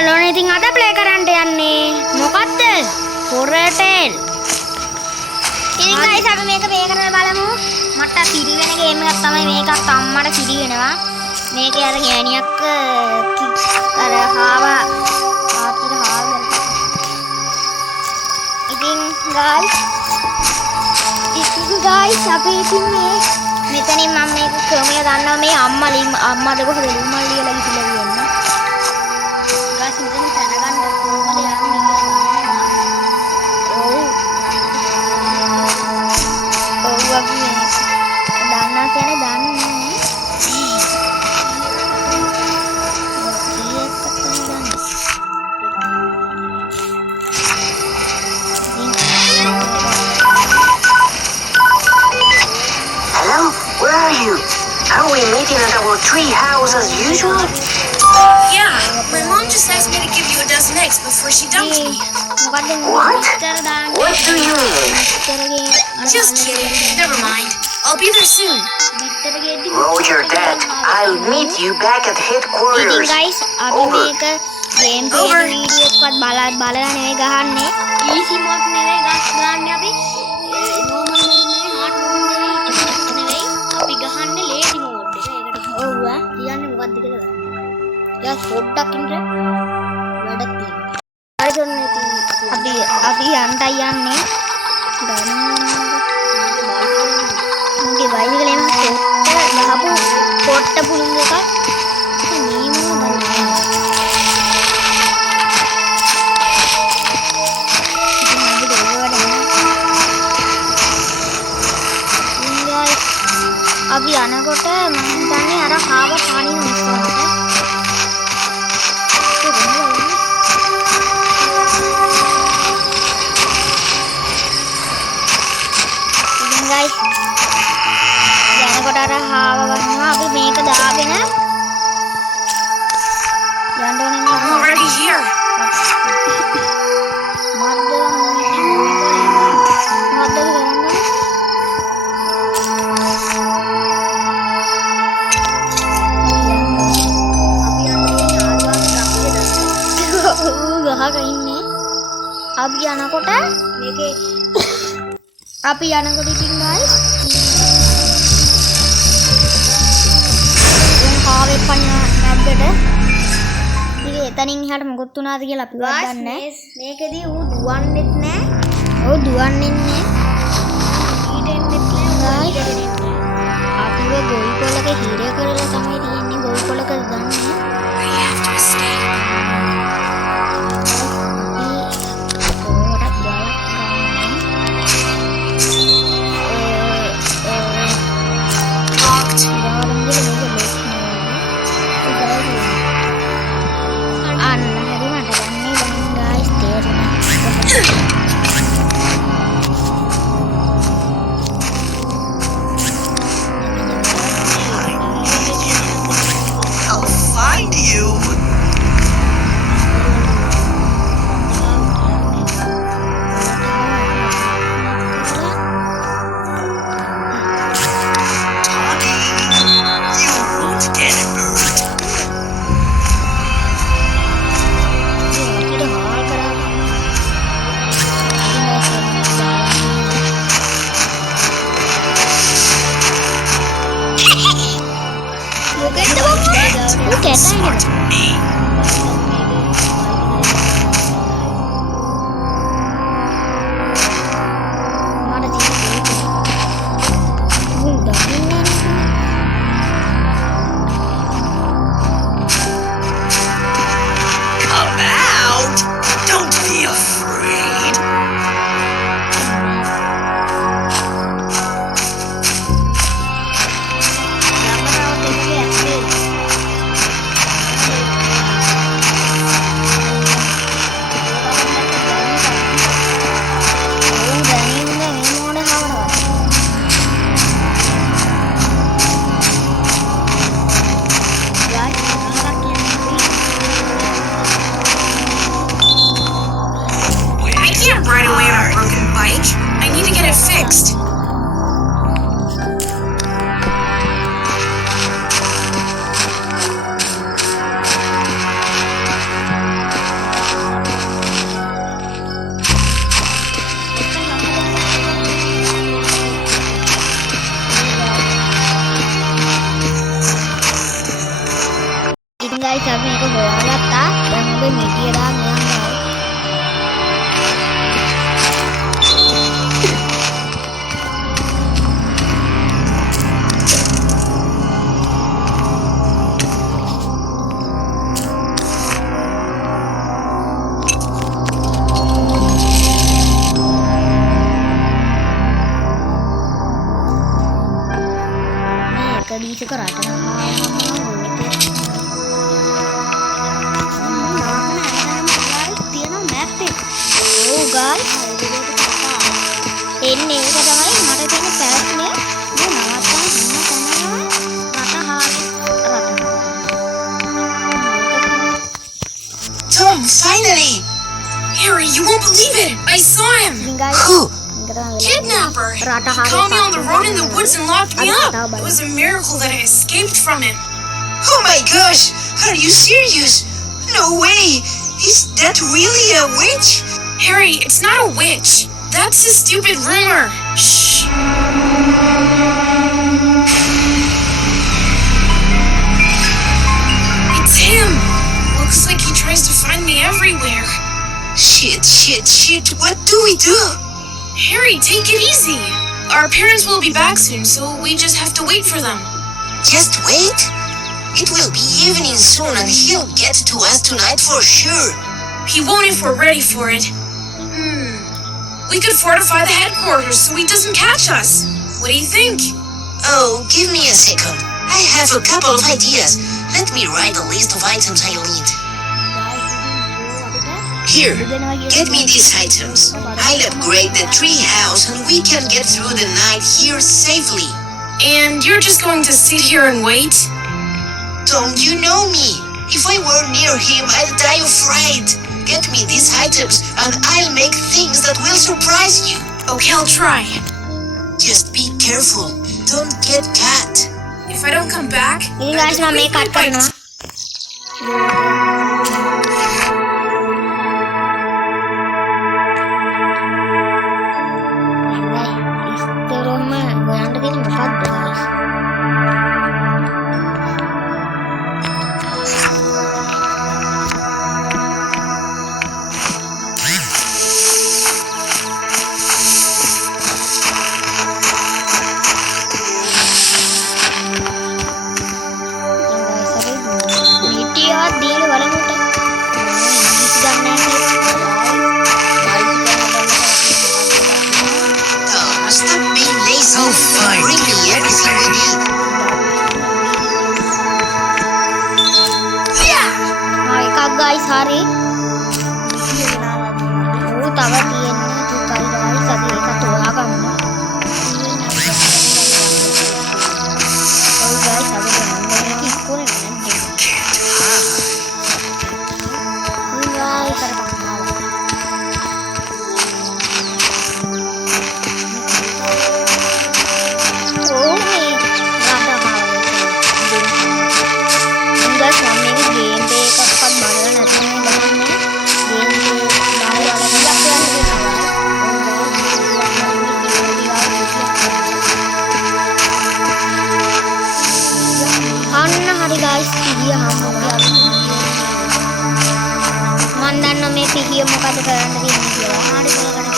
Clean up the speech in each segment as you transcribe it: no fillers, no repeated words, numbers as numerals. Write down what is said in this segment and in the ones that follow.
ඔන්න ඉතින් අද ප්ලේ කරන්න යන්නේ මොකද්ද? හොරටෙල්. ඉතින් guys අපි මේක ප්ලේ කරලා බලමු. මට සිරි වෙන ගේම් එකක් තමයි මේකත් අම්මට සිරි වෙනවා. මේකේ අර ගෑණියක් අර හාවා ආපිට හාවා. ඉතින් guys අපි ඉතින් මෙතනින් මම මේක ක්‍රමය දන්නවා මේ අම්මා දෙක කොහෙද ලියලා ගිහිල්ලා ඉන්නේ. guys මෙතන දැනගන්න කොහොමද යන්නේ කියලා. අපි දන්නා කියන්නේ දන්නේ. Where are you? Are we meeting at our tree house as usual? Yeah, my mom just asked me to give you a dozen eggs before she dumps me. What? What do you mean? Just kidding. Never mind. I'll be there soon. Roger that. I'll meet you back at ඉතින් headquarters. guys අපි මේක game play video එකක්වත් බලලා නෙවෙයි ගහන්නේ. Easy mode නෙවෙයි ගහන්නේ අපි. නෝමල් මොඩ් නෙවෙයි හાર્ඩ් මොඩ් නෙවෙයි. අපි ගහන්නේ ලේසි මොඩ් එක. ඒකට ඔව්ව කියන්නේ මොකද්ද කියලා. යා පොඩ්ඩක් ඉන්න වැඩක් තියෙනවා. හරි ඔන්න ඉතින් අපි යන්නයි යන්නේ. මුගේ බයිසිකල් එම ගහපු පොට්ට පුරුදු එකක්. අපි යනකොට මම හිතන්නේ අර හාව පානින් ඉස්සරහට. ඉතින් guys යනකොට අර හාව ගන්නවා අපි මේක දාගෙන යන්න ඕනේ I'm already here. අපි යනකොට මේකේ අපි යනකොට ඉතින් guys හාවේ පන්න නැද්දට ඉතින් එතනින් එහාට මොකොත් උනාද කියලා අපි වදන්නේ මේකෙදී ඌ දුවන්නෙත් නෑ ඔව් දුවන්නේ නෑ ඊටෙන්නෙත් නෑ අපිව ගොවි කොලක හිරය කරලා තමයි තියෙන්නේ ගොවි කොලක දන්නේ We have to escape. I'll find you. හොයාගත්තා. දැන් ඔබේ මිටිය දාන්න යනවා. Bisa kerajaan oh guys ini kata saya mata ini peraknya dia nawatan rata hari rata Tom, finally! Harry, you won't believe it! I saw him! Who? Kidnapper! He caught me on the road in the woods and locked me up! It was a miracle that I escaped from him. Oh my gosh! Are you serious? No way! Is that really a witch? Harry, it's not a witch. That's a stupid rumor. Shh. It's him! Looks like he tries to find me everywhere. Shit! What do we do? Harry, take it easy. Our parents will be back soon, so we just have to wait for them. Just wait? It will be evening soon and he'll get to us tonight for sure. He won't if we're ready for it. We could fortify the headquarters so he doesn't catch us. What do you think? Oh, give me a second. I have a couple of ideas. Let me write a list of items I'll need. Here, get me these items. I'll upgrade the tree house and we can get through the night here safely. And you're just going to sit here and wait? Don't you know me? If I were near him, I'd die of fright. Get me these items and I'll make things that will surprise you. Okay, I'll try. Just be careful. Don't get caught. If I don't come back, ini guys namanya cut karena guys hari tahu dia ni kali guys tadi satu akan guys ada yang school Mandana me pihiyo මොකද කරන්න දෙන්නේ කියලා. හරි කරගන්න.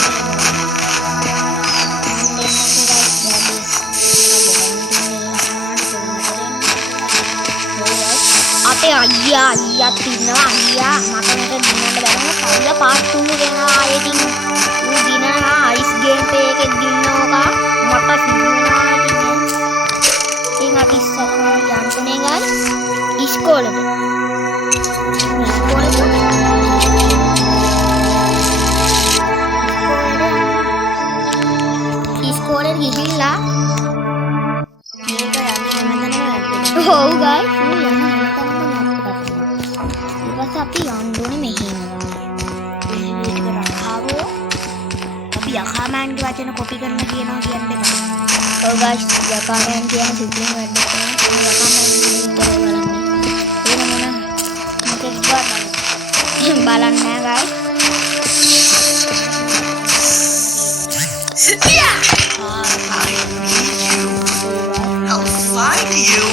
අපේ අයියා ඉන්නවා අයියා මට මේක දිනන්න බැරම කල්ලා පාට් 2 දෙනවා ආයෙත් ඌ දිනනවා අයිස් ගේම් එකේ දිනනවා මට සිදුනවා ඉතින් අපි ඉස්සරහ යන්නේ guys ඉස්කෝලේට ඉස්කෝලේ ගිහිල්ලා ඔව් guys අපි යන්න ඕනේ මෙහෙම. ඒක රකාවෝ අපි යකාමන්ගේ වචන කොපි කරන්න කියනවා කියන්නේ බෑ. ඔව් guys යකාමන් කියන සිද්ධිය වැඩ කරනවා. යකාමන් විතර බලන්න. ඒක මොන මොකක්ද බලන්න නෑ guys. I'll find you.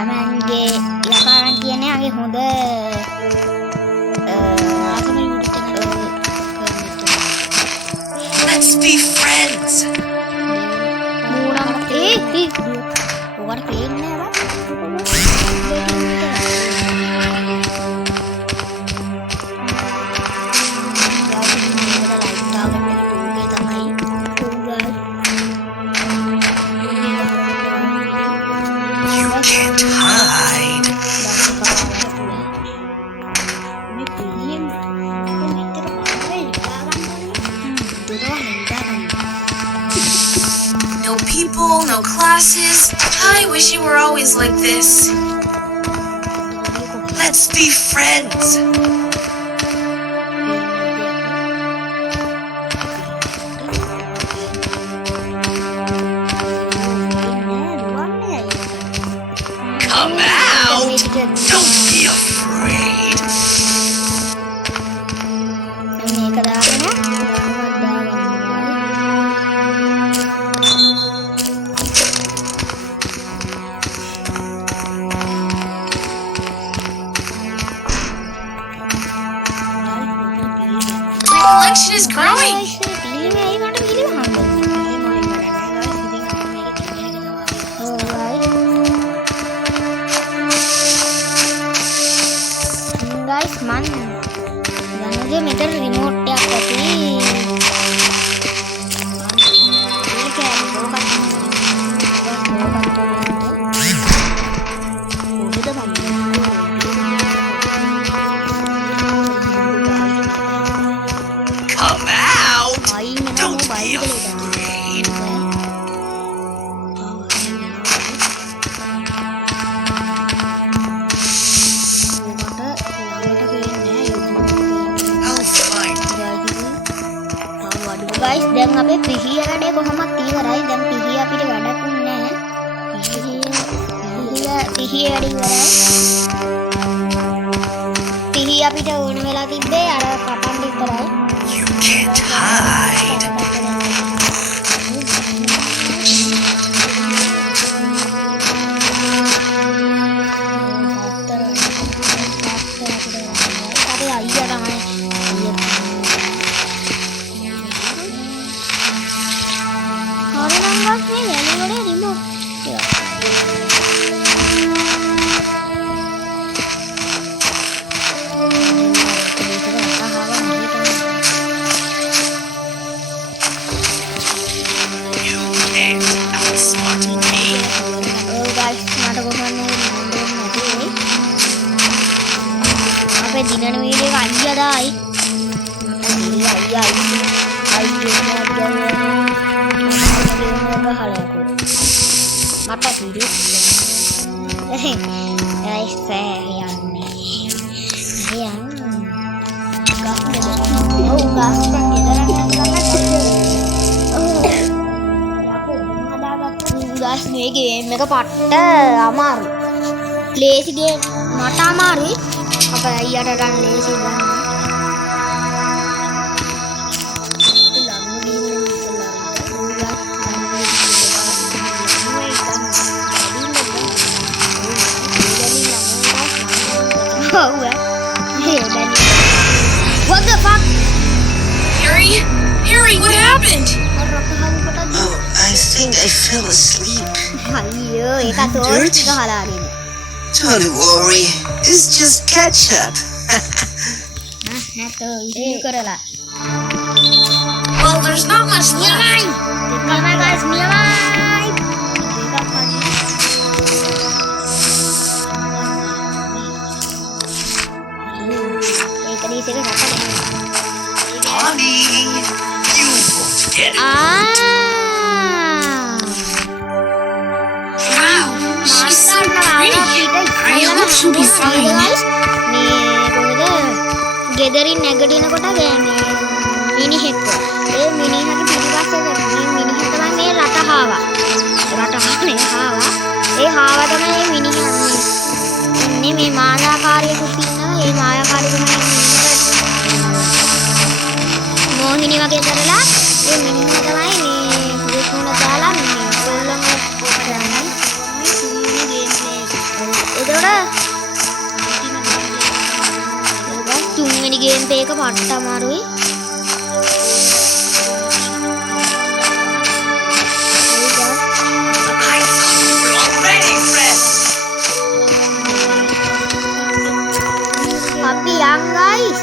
යකාමන්ගේ යකාමන් කියන්නේ අගේ හොඳ ආසම YouTube channel Let's be friends. මූණම ඔකට පේන්නේ You can't hide. No people, no classes. I wish it were always like this. Let's be friends. Come out. Don't be afraid. මේක දාගෙන My collection is growing. guys man යනුගේ මෙතන remote එකක් ඇති මේක Come out. Don't be afraid. I'll find guys දැන් අපේ පිහිය වැඩේ කොහොමද ඉවරයි දැන් පිහිය අපිට වැඩකුත් නැහැ පිහිය වැඩ ඉවරයි පිහිය අපිට ඕන වෙලා තිබ්බේ අර කපන්න විතරයි You can't hide. You can't outsmart me. අපේ දිනන වීඩියෝ එක අයියදායි මට හිරි guys යන්නේ ඔව් ගස් ගස් මේ ගේම් එක පට්ට අමාරු ලේසි ගේම් මට අමාරුයි අපේ අයියට ගන්න ලේසි ගන්න What the fuck? Harry, what happened? Oh, I think I fell asleep. අයියෝ ඒක තෝස් ගහලා අරින්න. Don't worry. It's just catch up. නැතෝ ඉතින් කරලා. Well, there's not much left. Come on guys, නියමයි. ඒක දීසෙක රටේ. Honey, you won't get it. Wow, she's so pretty. I hope she'll be fine. ගෙදරින් නැගිටිනකොට මිනිහෙක් ඒ මිනිහගේ පිටිපස්සේ මේ මිනිහ තමයි මේ රටහාවා ඒ හාවා තමයි මේ මිනිහා ඉන්නේ මේ මායාකාරියෙකුත් ඉන්නවා ඒ මායාකාරිය තමයි මොහිනී වගේ කරලා ඒ මිනිහා තමයි මේ පුරුෂුණ දාලා මේ කොල්ලම කරන්නේ ගේම් ප්ලේ එක පට්ට අමාරුයි. අපි යන් guys.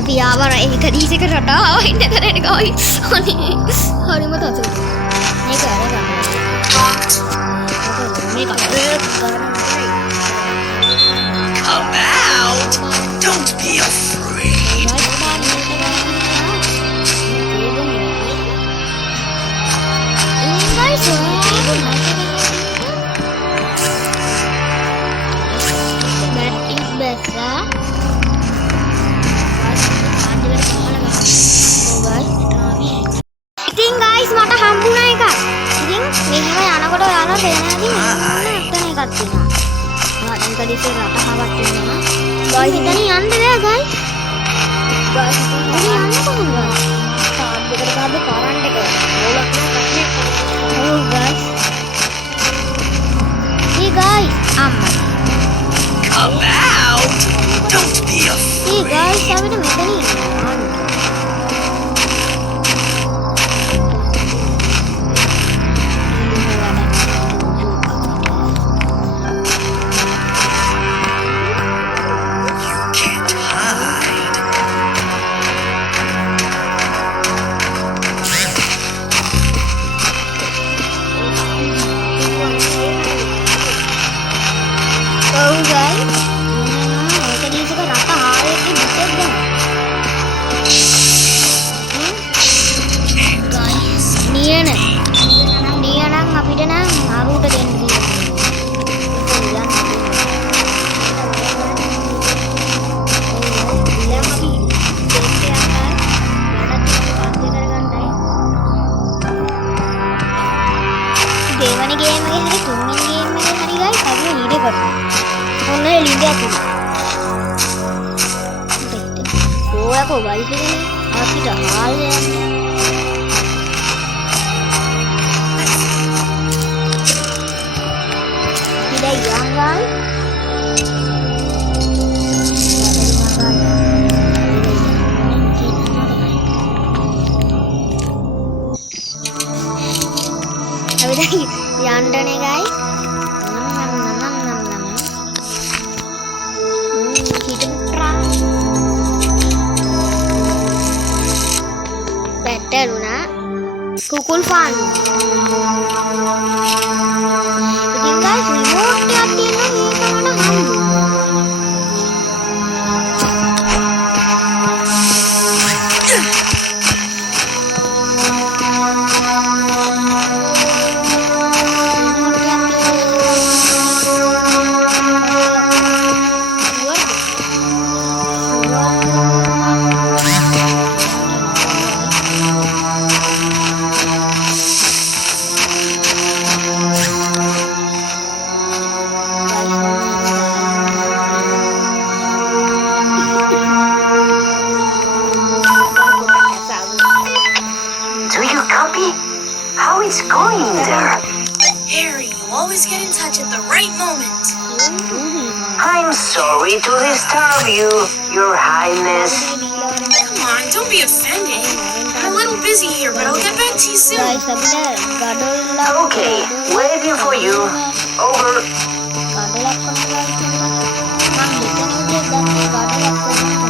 අපි ආවර ඒක දීසක රටාව ඉන්න කරේ guys. අනේ හරිම තතු. මේක අරගන්න. මේක Come out! Don't be afraid! That is better. ඉතින් guys මට හම්බුණා එකක්. ඉතින් මෙහෙම යනකොට ඔයාලා තේරෙනවද නැත්නම් එකක් තියෙනවා. මම දැන් කඩිසේ රටාවක් තියෙනවා. guys ඉතින් යන්න බෑ guys. guys ඉතින් යන්න කොහොමද? කාඩ් එකට ගාද කරන්ට් එක. ඕලක් නැහැ. Oh guys. Hey guys, Come out! Don't be afraid! hey guys, අපිට මෙතන ඉන්න. Can't hide. Oh guys. මේක දීසක රට හාරෙක දෙකක් ගන්න. Guys, නියන අපිට නම් අරුට දෙන්න දෙවනි ගේම් එකේ හරි තුන්වෙනි ගේම් එකේ හරි guys අපි ලීඩ් කරනවා. ඔන්න ලීඩ් එකක් තියෙනවා. ඕයකෝ guys අපිට හාල් යන්නේ. Tidak yang guys. Tapi yang nih guys. Hidden trap. Better Luna. Kukul fun. Jadi guys, remote yang තියෙනවා මේක මට do you copy? How it's going there? Harry, you always get in touch at the right moment. I'm sorry to disturb you, Your Highness. Come on, don't be offended. I'm a little busy here, but I'll get back to you soon. guys අපිට ගඩොල්ලා Okay, waiting for you. Over. ගඩොලක් කරනවා කියලා මම හිතන්නේ දැන් මේ ගඩොලක් කරනවා.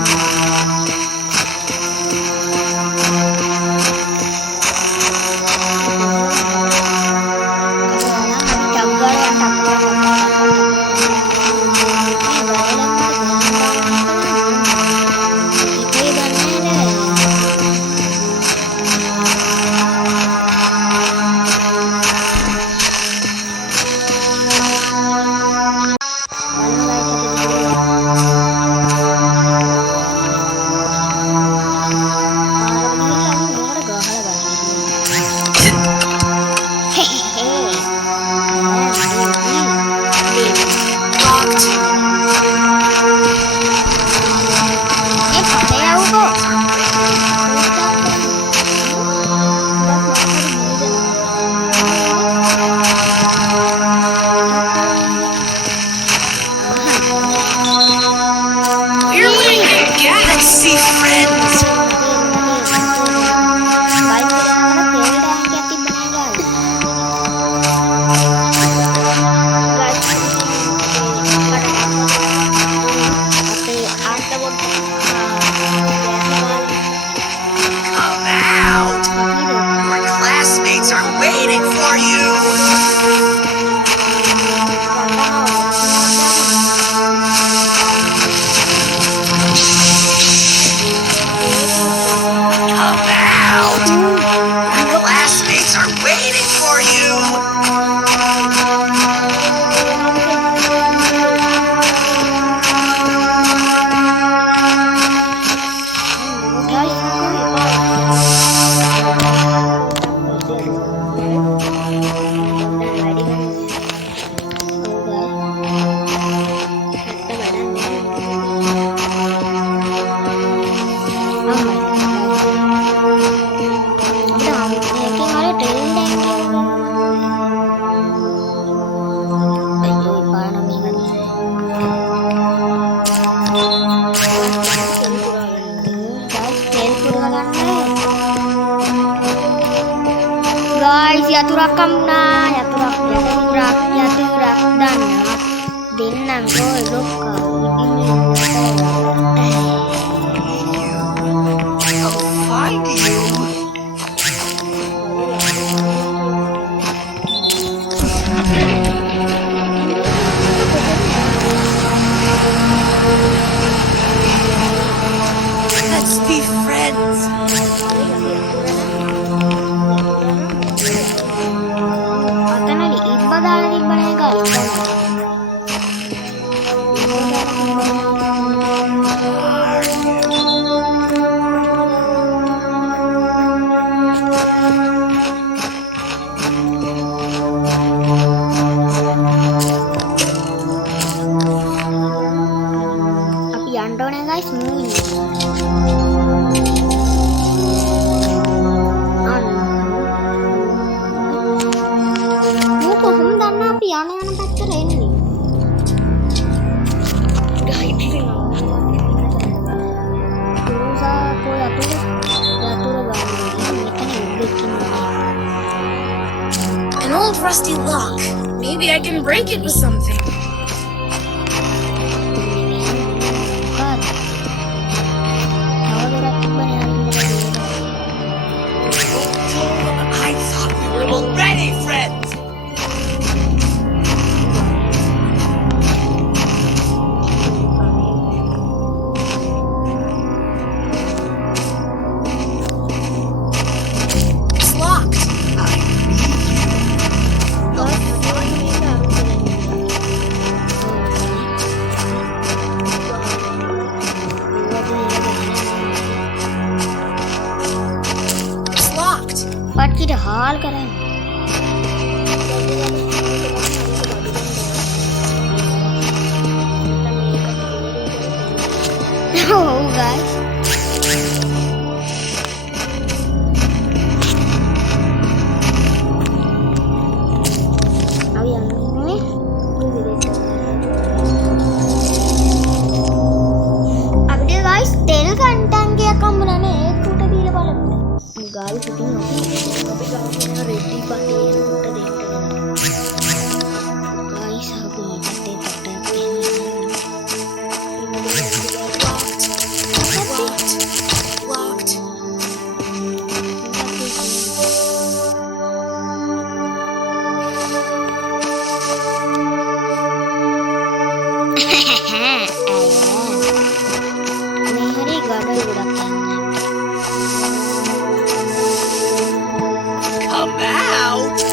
We're running out of gas. Let's see, friends. Come out. Your classmates are waiting for you. Come out. Your classmates are waiting for you. Guys, yaturak kamna, yaturak dan denang boy roka. I'll find you. Let's be friends. Atanali ibadala dibane guys. Api yandone guys moving. කොහොමද දන්න අපි යන පැත්තට එන්නේ? Rosa කොයි යතුර ගන්න මෙතන ඉබ්බෙක් ඉන්නවා. An old rusty lock. Maybe I can break it with something. මොකද? තවදුරටත් තිබ්බනේ අනිත් I thought we were already friends. It's locked. I need you. You'll find me. It's locked. පට්ටිට හාල් කරන්න. Oh guys. Abi යන්නේ අපිට guys තෙල් කන්ටන්ගයක් හම්බුණානේ ඒක උට දීලා බලමු. guys ඉතින් අපි ගාගෙන රෙඩි පටේ උට දෙන්න. guys අපි පටේ Locked. මෙහෙරි ගඩොල් ගොඩක් යන්නේ. Come out.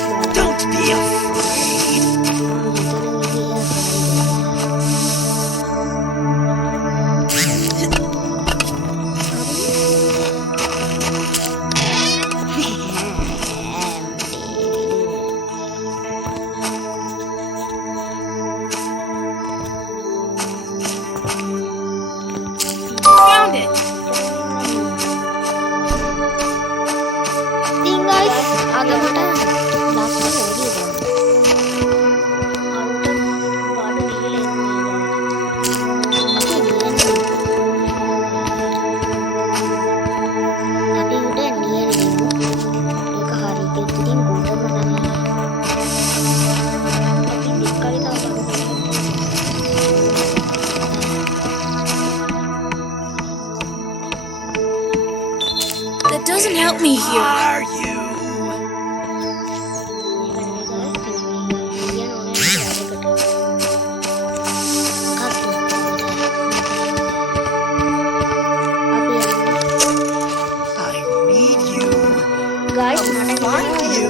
you. are you? I need you. guys Find you.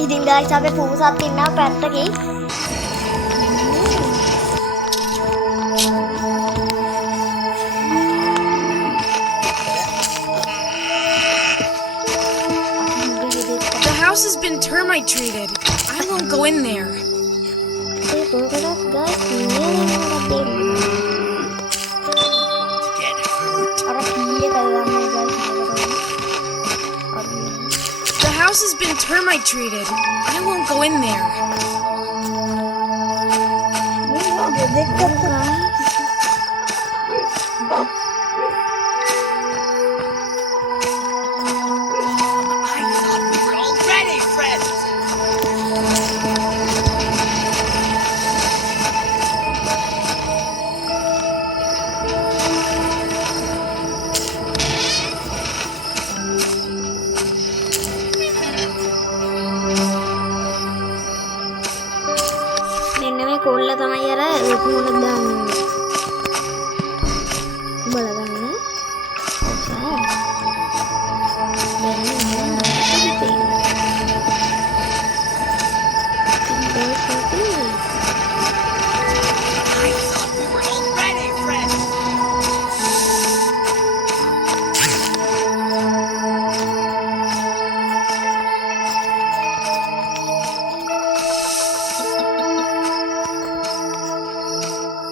ඉතින් guys අපි පුසත් ඉන්නවා පැත්තකේ The house has been termite treated. I won't go in there. Get hurt. The house has been termite treated. I won't go in there. I thought we were already friends. මෙන්න මේ කොල්ල තමයි අර ලොකුමොන දාන්නේ. බලගන්න. I thought we were already friends.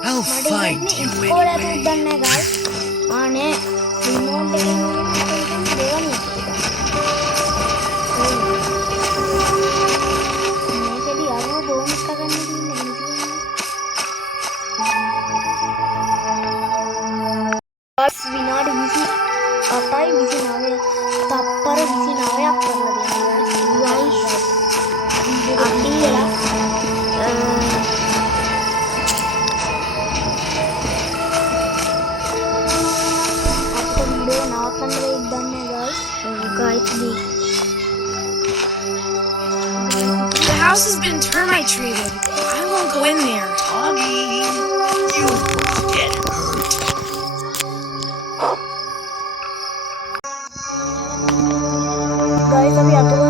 I'll find you anyway. දන්නේ guys. ආනේ remote එකෙන් දෙවන්නේ. මේකෙදි අරව බෝනස් කරන්න තියෙන්නේ. බස් විනාඩි 28යි 29 තප්පර 29ක් කරලා දෙනවා guys. අපි The house has been termite treated. I won't go in there. Tommy, you won't get hurt. guys අපි අතම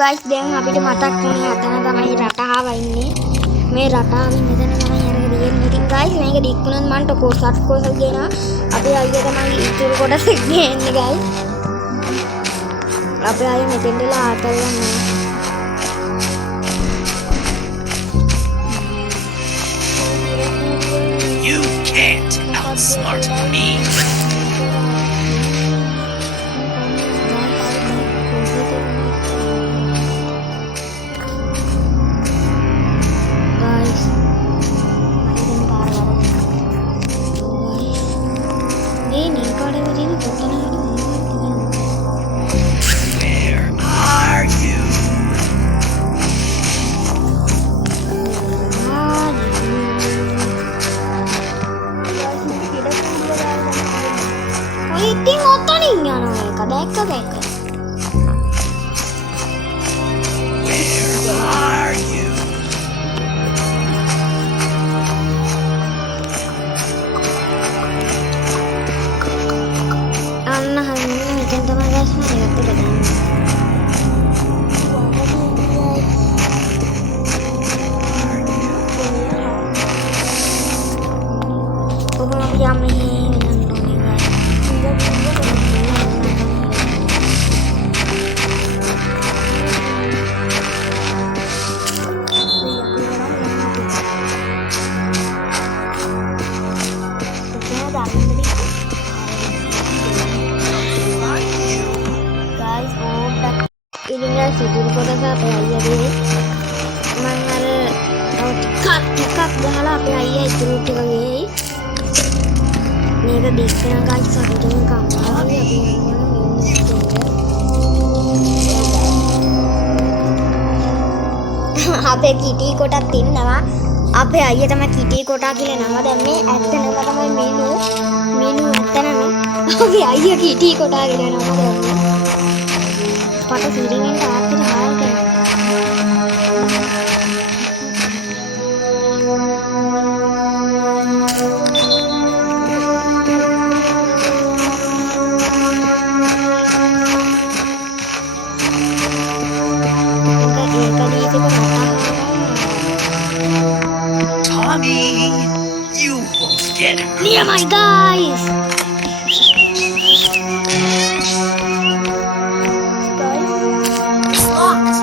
guys දැන් අපිට මතක් වුණේ අතන තමයි රටාව ඉන්නේ මේ රටාවෙන් මෙතන තමයි අරගෙන දෙන්නේ ඉතින් guys මේක දික්ුණත් මන්ට කොසත් කොසල් දෙනවා අපි අයියා තමයි ඉතුරු කොටස ගේන්නේ guys අපි ආයේ මෙතෙන්දලා ආතල් ගන්නවා You can't outsmart me. Where are you? ඉතින් ඔතනින් යනවා එක දැක්ක දැක්ක Where are you? අන්න හරියට මෙතෙන් තමයි guys මම ඒකට ගන්නේ ඔබ යන්නේ සිදුරු කොටස අපේ අයියාගේ මම අර ටිකක් ගහලා අපේ අයියා ඉතුරු ටික ගේයි මේක දිස්සන ගයිස් අපිටම කම්මාවි අපි යනවා අපේ කිටි කොටත් ඉන්නවා. අපේ අයියා තමයි කිටි කොටා කියලා නම දැම්මේ. ඇත්තටම තමයි මෙනු ඇත්තටම අපේ අයියා කිටි කොටා කියලා නම දැම්මේ. පට සිරිගෙන් තාත්තට හාල් කරනවා. Tommy, you won't get Near my guys. It's locked.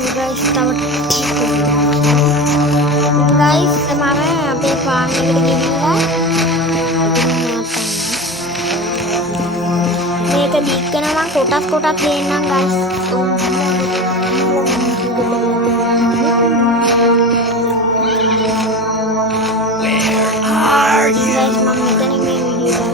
I thought you guys, semangat sampai farm ini මේක දික්කනවා කොටස් දෙන්නම් guys. Where are you? guys මම මෙතනින් මේ වීඩියෝ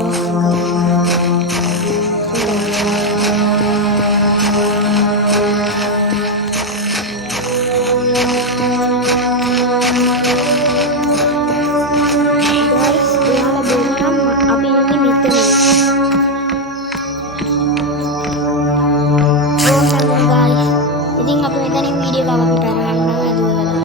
ඉතින් අපි මෙතනින් වීඩියෝ එක අවසන් කරනවා.